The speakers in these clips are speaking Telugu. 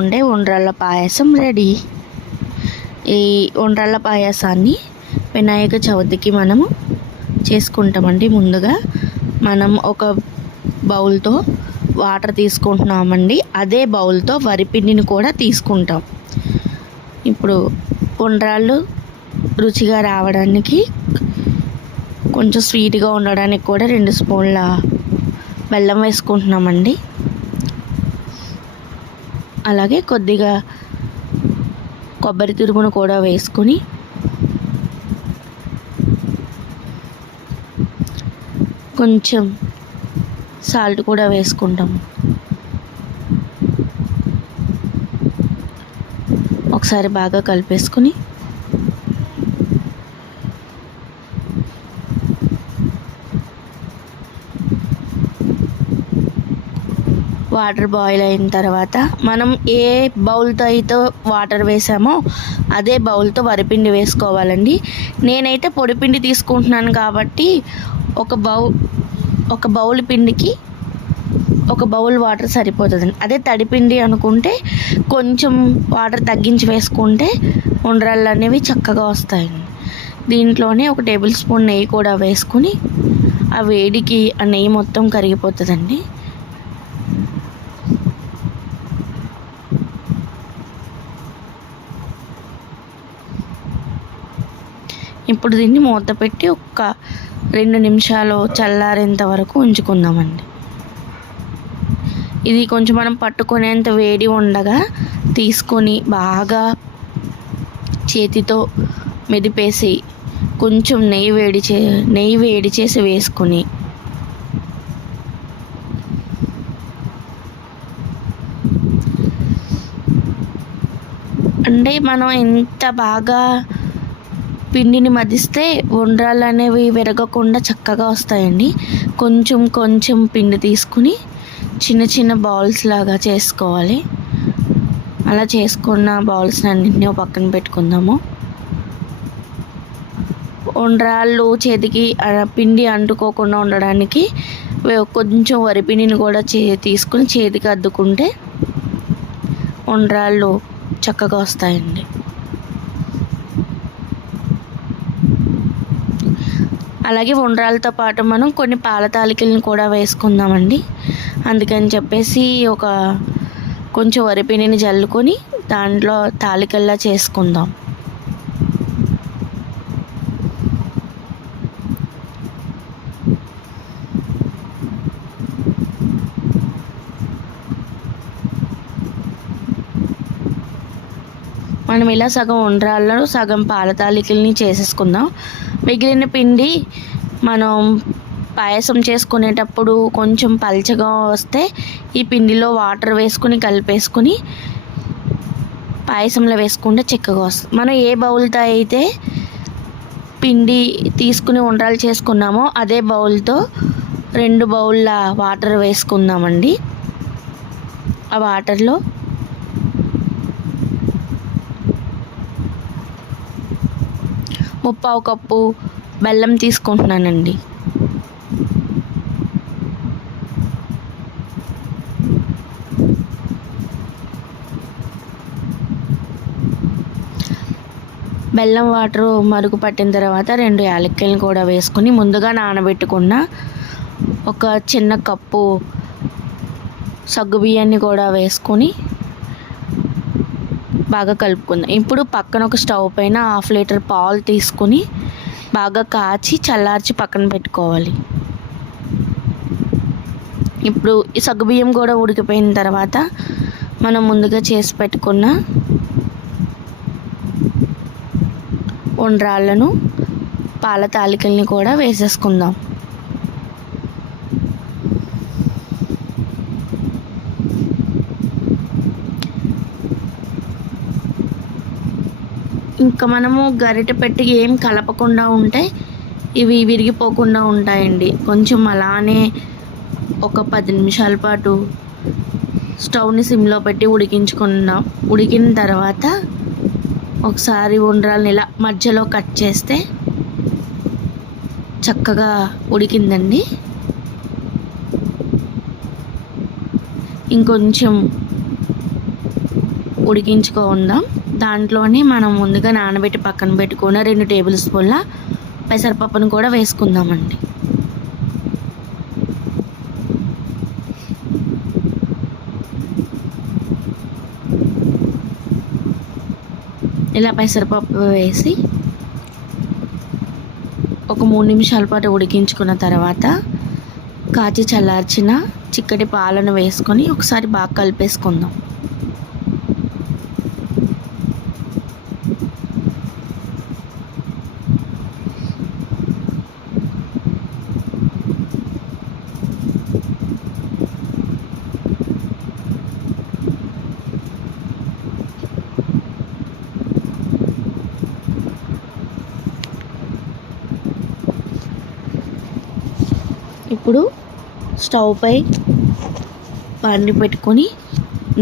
ఉండే ఉండ్రాళ్ళ పాయసం రెడీ. ఈ ఉండ్రాళ్ళ పాయసాన్ని వినాయక చవితికి మనము చేసుకుంటామండి. ముందుగా మనం ఒక బౌల్తో వాటర్ తీసుకుంటున్నామండి. అదే బౌల్తో వరిపిండిని కూడా తీసుకుంటాం. ఇప్పుడు ఉండ్రాళ్ళు రుచిగా రావడానికి, కొంచెం స్వీట్గా ఉండడానికి కూడా 2 స్పూన్ల బెల్లం వేసుకుంటున్నామండి. అలాగే కొద్దిగా కొబ్బరి తురుమును కూడా వేసుకుని కొంచెం సాల్ట్ కూడా వేసుకుంటాం. ఒకసారి బాగా కలిపేసుకుని వాటర్ బాయిల్ అయిన తర్వాత మనం ఏ బౌల్తో అయితే వాటర్ వేసామో అదే బౌల్తో వరిపిండి వేసుకోవాలండి. నేనైతే పొడిపిండి తీసుకుంటున్నాను కాబట్టి ఒక బౌల్ పిండికి ఒక బౌల్ వాటర్ సరిపోతుందండి. అదే తడిపిండి అనుకుంటే కొంచెం వాటర్ తగ్గించి వేసుకుంటే ఉండ్రాళ్ళు అనేవి చక్కగా వస్తాయండి. దీంట్లోనే 1 టేబుల్ స్పూన్ నెయ్యి కూడా వేసుకుని ఆ వేడికి ఆ నెయ్యి మొత్తం కరిగిపోతుందండి. ఇప్పుడు దీన్ని మూత పెట్టి ఒక 2 నిమిషాలు చల్లారేంత వరకు ఉంచుకుందామండి. ఇది కొంచెం మనం పట్టుకునేంత వేడి ఉండగా తీసుకొని బాగా చేతితో మెదిపేసి కొంచెం నెయ్యి వేడి చేసి వేసుకొని అంటే మనం ఎంత బాగా పిండిని మదిస్తే ఉండ్రాళ్ళు అనేవి విరగకుండా చక్కగా వస్తాయండి. కొంచెం పిండి తీసుకుని చిన్న చిన్న బాల్స్ లాగా చేసుకోవాలి. అలా చేసుకున్న బాల్స్ అన్నింటినీ పక్కన పెట్టుకుందాము. ఉండ్రాళ్ళు చేతికి పిండి అంటుకోకుండా ఉండడానికి కొంచెం వరిపిండిని కూడా తీసుకుని చేతికి అద్దుకుంటే ఉండ్రాళ్ళు చక్కగా వస్తాయండి. అలాగే ఉండ్రాళ్ళతో పాటు మనం కొన్ని పాల తాలికలను కూడా వేసుకుందామండి. అందుకని చెప్పేసి కొంచెం వరిపిండిని జల్లుకొని దాంట్లో తాలికల్లా చేసుకుందాం. మనం ఇలా సగం ఉండ్రాళ్ళను సగం పాల తాలికల్ని చేసేసుకుందాం. మిగిలిన పిండి మనం పాయసం చేసుకునేటప్పుడు కొంచెం పల్చగా వస్తే ఈ పిండిలో వాటర్ వేసుకుని కలిపేసుకుని పాయసంలో వేసుకుంటే చిక్కగా వస్తుంది. మనం ఏ బౌల్తో అయితే పిండి తీసుకుని ఉండ్రాలు చేసుకున్నామో అదే బౌల్తో 2 బౌల్ల వాటర్ వేసుకుందామండి. ఆ వాటర్లో ముప్పావు కప్పు బెల్లం తీసుకుంటున్నానండి. బెల్లం వాటర్ మరుగు పట్టిన తర్వాత 2 యాలక్కాయలను కూడా వేసుకుని ముందుగా నానబెట్టుకున్న ఒక చిన్న కప్పు సగ్గుబియ్యాన్ని కూడా వేసుకొని బాగా కలుపుకుందాం. ఇప్పుడు పక్కన ఒక స్టవ్ పైన 1/2 లీటర్ పాలు తీసుకుని బాగా కాచి చల్లార్చి పక్కన పెట్టుకోవాలి. ఇప్పుడు ఈ సగ్గుబియ్యం కూడా ఉడికిపోయిన తర్వాత మనం ముందుగా చేసి పెట్టుకున్న ఉండ్రాళ్ళను పాల తాలికల్ని కూడా వేసేసుకుందాం. ఇంకా మనము గరిటె పెట్టి ఏం కలపకుండా ఉంటే ఇవి విరిగిపోకుండా ఉంటాయండి. కొంచెం అలానే ఒక 10 నిమిషాల పాటు స్టవ్ని సిమ్లో పెట్టి ఉడికించుకుందాం. ఉడికిన తర్వాత ఒకసారి ఉండ్రాళ్ళని ఇలా మధ్యలో కట్ చేస్తే చక్కగా ఉడికిందండి. ఇంకొంచెం ఉడికించుకుందాం. దాంట్లోనే మనం ముందుగా నానబెట్టి పక్కన పెట్టుకున్న 2 టేబుల్ స్పూన్ల పెసరపప్పును కూడా వేసుకుందామండి. ఇలా పెసరపప్పు వేసి ఒక 3 నిమిషాల పాటు ఉడికించుకున్న తర్వాత కాచి చల్లార్చిన చిక్కటి పాలను వేసుకొని ఒకసారి బాగా కలిపేసుకుందాం. ఇప్పుడు స్టవ్ పై బండి పెట్టుకొని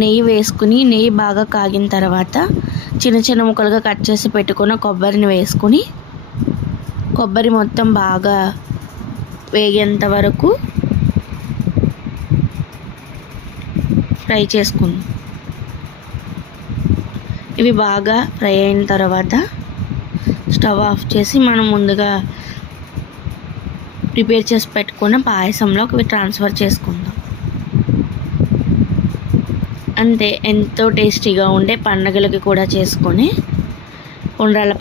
నెయ్యి వేసుకుని, నెయ్యి బాగా కాగిన తర్వాత చిన్న చిన్న ముక్కలుగా కట్ చేసి పెట్టుకున్న కొబ్బరిని వేసుకుని కొబ్బరి మొత్తం బాగా వేగేంత వరకు ఫ్రై చేసుకుందాం. ఇవి బాగా ఫ్రై అయిన తర్వాత స్టవ్ ఆఫ్ చేసి మనం ముందుగా ప్రిపేర్ చేసి పెట్టుకున్న పాయసంలోకి ఇవి ట్రాన్స్ఫర్ చేసుకుందాం. అంతే, ఎంతో టేస్టీగా ఉండే పండగలకి కూడా చేసుకొని ఉండ్రాళ్ళ